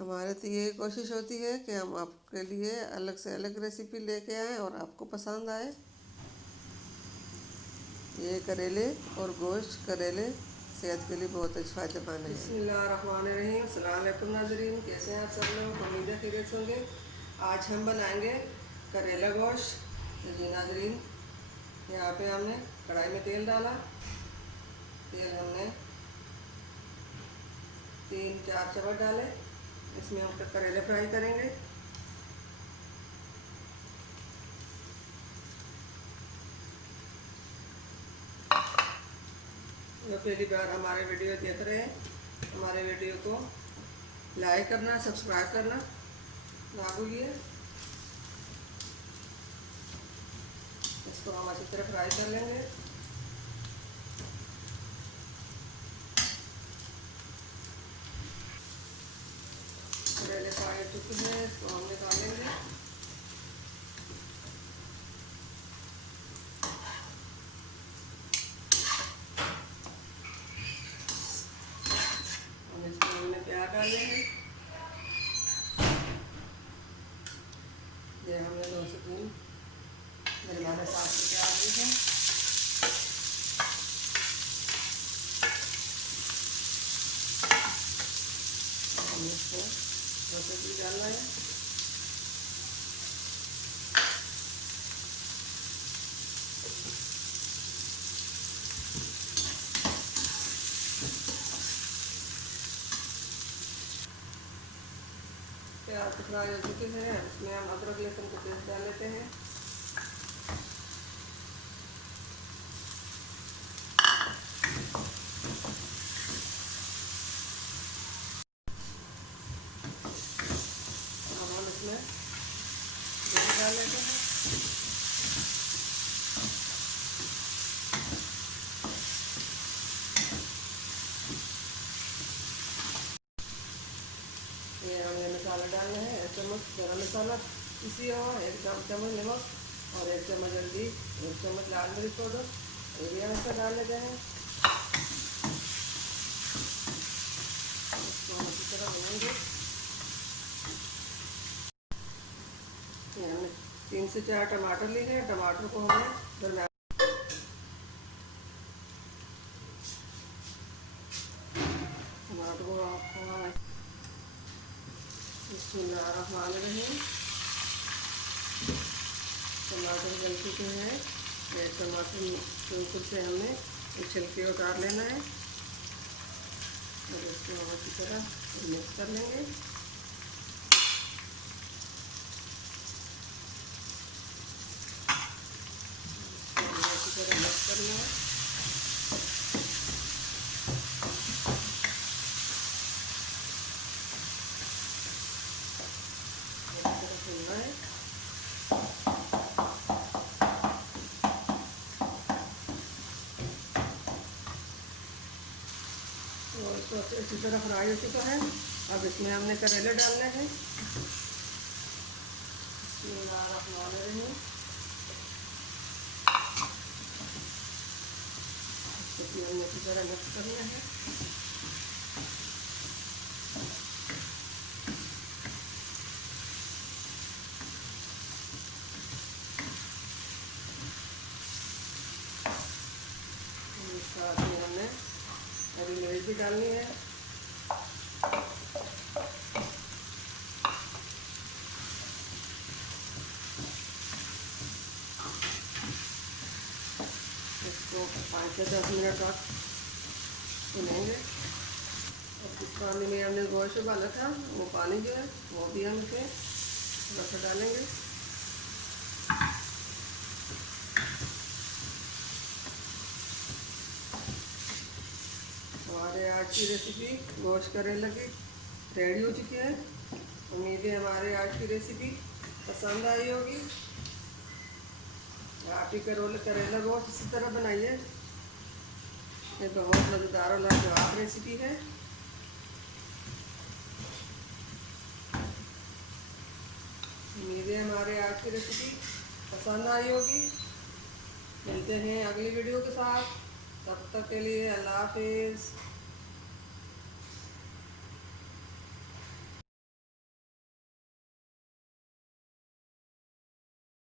हमारे तो ये कोशिश होती है कि हम आपके लिए अलग से अलग रेसिपी लेके आएँ और आपको पसंद आए। ये करेले और गोश्त, करेले सेहत के लिए बहुत अच्छे फ़ायदेमंद है। बिस्मिल्लाहिर्रहमानिर्रहीम। अस्सलाम वालेकुम नाज़रीन, कैसे हैं आप सब लोग? उम्मीद है खैरियत होंगे। आज हम बनाएंगे करेला गोश्त। जी नाज़रीन, यहाँ पे हमने कढ़ाई में तेल डाला। तेल हमने 3-4 चम्मच डाले। इसमें हम करेले फ्राई करेंगे। जो पहली बार हमारे वीडियो देख रहे हैं, हमारे वीडियो को लाइक करना, सब्सक्राइब करना ना भूलिए। इसको हम अच्छी तरह फ्राई कर लेंगे। करेले फ्राई हो चुके हैं, इसको हम निकालेंगे। प्याज डाले हैं। ये हमने 2 से 3 दरमियाने साइज के प्याज लिए हैं। हम इसको भी डालना है। प्याज फ्राई हो चुके हैं, इसमें हम अदरक लहसुन का पेस्ट डाल लेते हैं। अब हम इसमें दूध डाल लेते हैं। ये हमें मसाला डालना है। 1 चम्मच गरम मसाला पिसी हुआ, 1 चम्मच नमक और 1 चम्मच हल्दी, 1 चम्मच लाल मिर्च पाउडर, ये भी हम इसका डाल लेते हैं। इसको हम अच्छी तरह भूनेंगे। हमने 3 से 4 टमाटर लिए हैं। टमाटर को हमने दरमियान टमाटर को बिस्मिल्लाहिर्रहमानिर्रहीम। टमाटर गल चुके हैं। ये टमाटर के ऊपर से हमने छिलके उतार लेना है और इसको हम अच्छी तरह मिक्स कर लेंगे। अच्छी तरह मिक्स करना है। और इसको अच्छी तरह फ्राई हो चुका है। अब इसमें हमने करेले डालने हैं। बिस्मिल्लाहिर्रहमानिर्रहीम। इसको हमने अच्छी तरह मिक्स करना है। साथ में हमने हरी मिर्च भी डालनी है। इसको 5 से 10 मिनट तक भुनेंगे। और जिस पानी में हमने गोश्त उबाला था, वो पानी जो है वो भी हम इसे थोड़ा सा डालेंगे। हमारे आज की रेसिपी गोश्त करेला की रेडी हो चुकी है। उम्मीद है हमारे आज की रेसिपी पसंद आई होगी। आप ही करेला गोश्त इसी तरह बनाइए। ये बहुत मज़ेदार और लाजवाब रेसिपी है। उम्मीद है हमारे आज की रेसिपी पसंद आई होगी। मिलते हैं अगली वीडियो के साथ। तब तक के लिए अल्लाह हाफिज़।